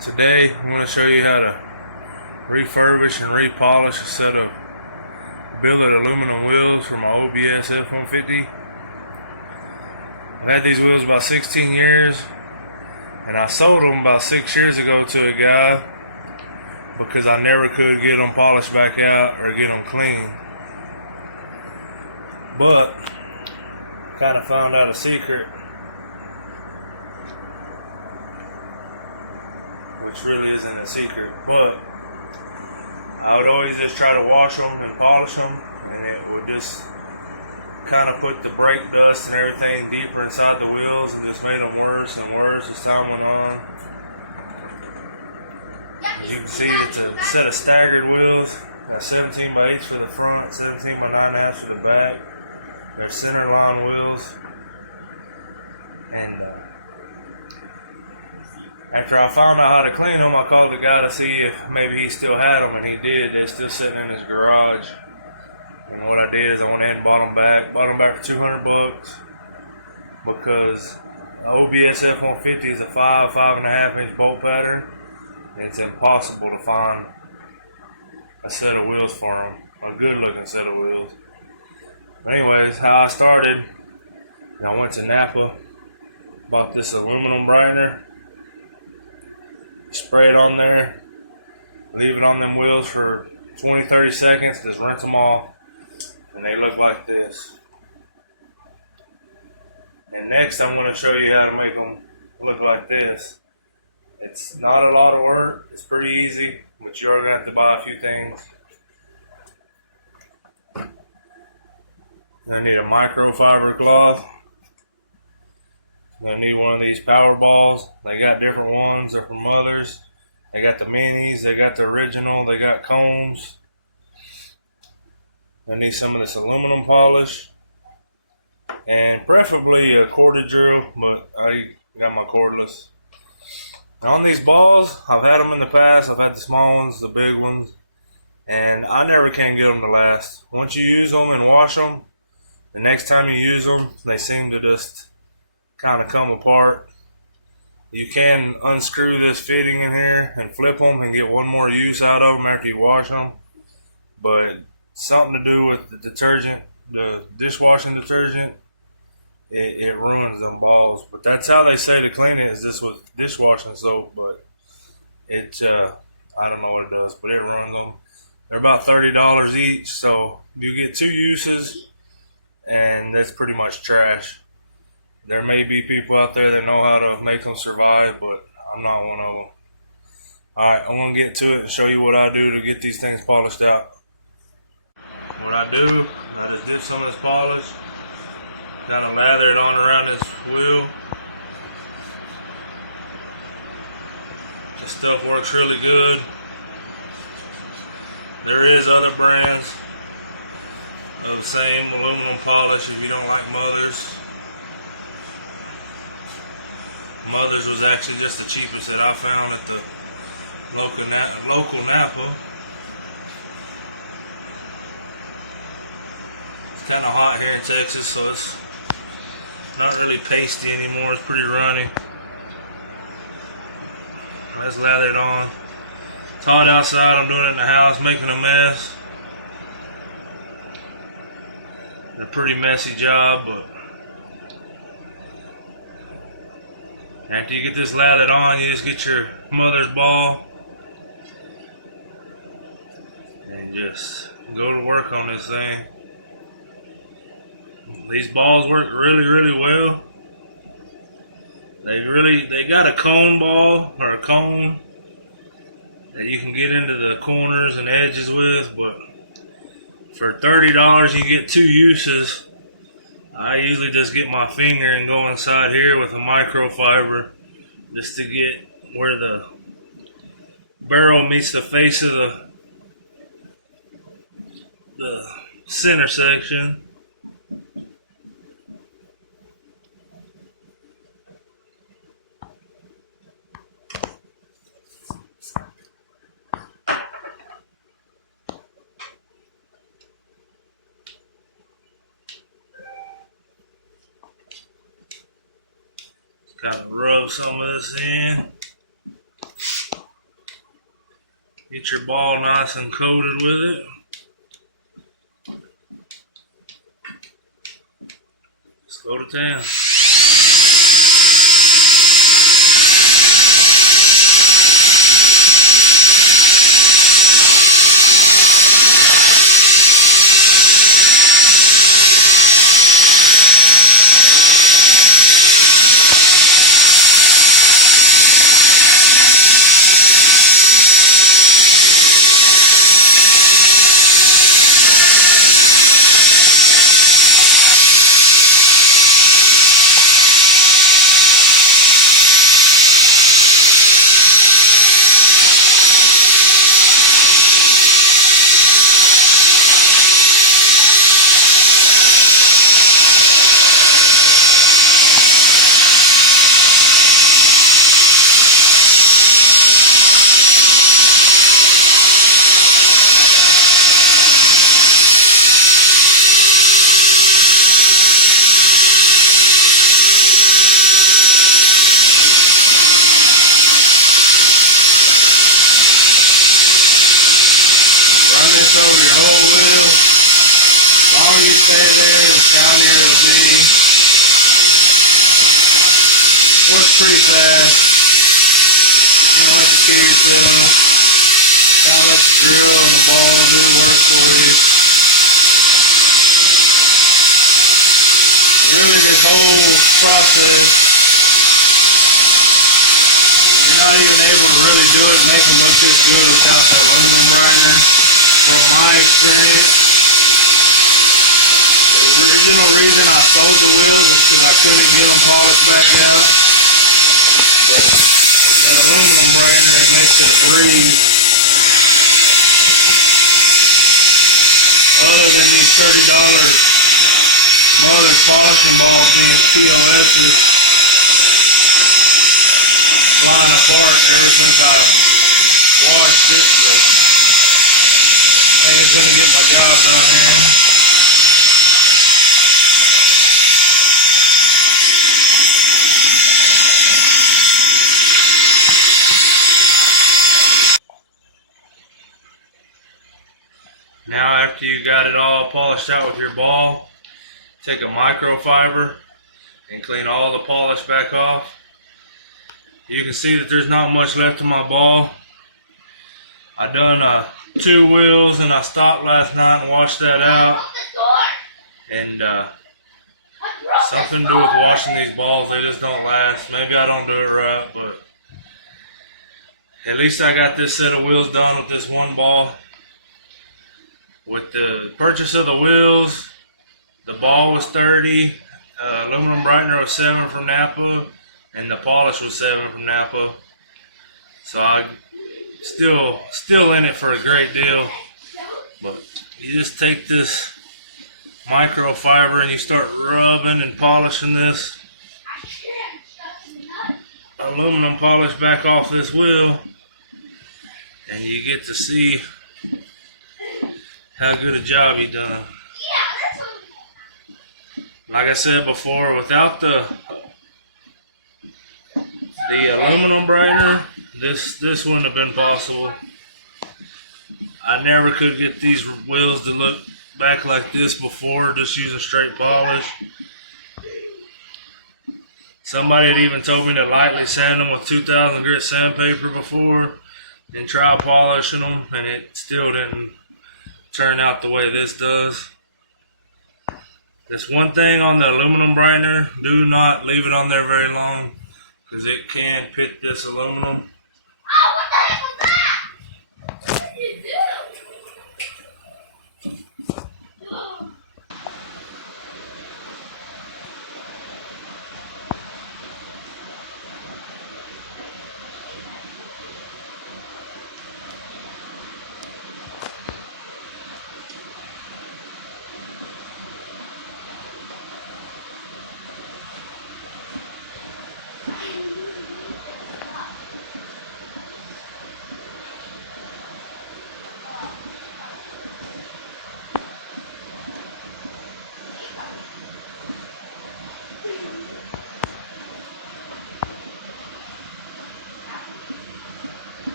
Today I'm going to show you how to refurbish and repolish a set of billet aluminum wheels for my OBS F-150. I had these wheels about 16 years and I sold them about 6 years ago to a guy because I never could get them polished back out or get them clean. But kind of found out a secret, which really isn't a secret, but I would always just try to wash them and polish them, and it would just kind of put the brake dust and everything deeper inside the wheels and just made them worse and worse as time went on. As you can see, it's a set of staggered wheels. Got 17 by 8 for the front, 17 by 9.5 for the back. They're center line wheels. And after I found out how to clean them, I called the guy to see if maybe he still had them, and he did. They're still sitting in his garage. And what I did is I went ahead and bought them back for $200 because the OBS F-150 is a 5.5 inch bolt pattern. And it's impossible to find a set of wheels for them, a good looking set of wheels. But anyways, how I started, I went to Napa, bought this aluminum brightener, spray it on there, leave it on them wheels for 20-30 seconds, just rinse them off, and they look like this. And next I'm going to show you how to make them look like this. It's not a lot of work, it's pretty easy, but you're going to have to buy a few things. I need a microfiber cloth. I need one of these power balls. They got different ones, they're from others. They got the minis, they got the original, they got combs. I need some of this aluminum polish. And preferably a corded drill, but I got my cordless. Now on these balls, I've had them in the past. I've had the small ones, the big ones, and I never can get them to last. Once you use them and wash them, the next time you use them, they seem to just kind of come apart. You can unscrew this fitting in here and flip them and get one more use out of them after you wash them, but something to do with the detergent, the dishwashing detergent, it ruins them balls. But that's how they say to clean it, is this with dishwashing soap, but it I don't know what it does, but it ruins them. They're about $30 each, so you get 2 uses, and that's pretty much trash. There may be people out there that know how to make them survive, but I'm not one of them. Alright, I'm going to get to it and show you what I do to get these things polished out. What I do, I just dip some of this polish, kind of lather it on around this wheel. This stuff works really good. There is other brands of the same aluminum polish if you don't like Mother's. Mother's was actually just the cheapest that I found at the local Napa. It's kind of hot here in Texas, so it's not really pasty anymore. It's pretty runny. Let's lather it on. It's hot outside. I'm doing it in the house, making a mess. A pretty messy job, but after you get this lathered on, you just get your Mother's ball and just go to work on this thing. These balls work really well. They got a cone ball or a cone that you can get into the corners and edges with, but for $30 you get 2 uses. I usually just get my finger and go inside here with a microfiber just to get where the barrel meets the face of the center section. Kind of rub some of this in. Get your ball nice and coated with it. Let's go to town. Pretty fast. You know what the keys do. Got up the drill and the ball didn't work for you. Really, this whole process, you're not even able to really do it and make it look this good without that aluminum brightener. From my experience, the original reason I sold the wheels is because I couldn't get them polished back out. That aluminum brightener makes it breathe. Other than these $30 mother polishing balls being POS's, flying apart ever since I washed it. I think it's gonna get my job done here. Now after you got it all polished out with your ball, take a microfiber and clean all the polish back off. You can see that there's not much left of my ball. I done 2 wheels and I stopped last night and washed that out. And something to do with washing these balls, they just don't last. Maybe I don't do it right, but at least I got this set of wheels done with this one ball. With the purchase of the wheels, the ball was 30, aluminum brightener was 7 from Napa, and the polish was 7 from Napa. So I still in it for a great deal. But you just take this microfiber and you start rubbing and polishing this aluminum polish back off this wheel, and you get to see how good a job you done. Like I said before, without the aluminum brightener, this wouldn't have been possible. I never could get these wheels to look back like this before, just using straight polish. Somebody had even told me to lightly sand them with 2000 grit sandpaper before and try polishing them, and it still didn't turn out the way this does. This one thing on the aluminum brightener, do not leave it on there very long because it can pit this aluminum. Oh, what the heck was that? What did you do?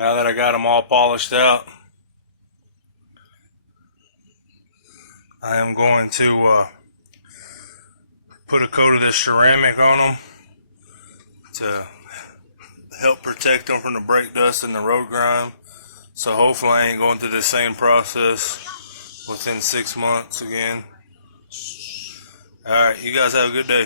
Now that I got them all polished out, I am going to put a coat of this ceramic on them to help protect them from the brake dust and the road grime. So hopefully I ain't going through the same process within 6 months again. Alright, you guys have a good day.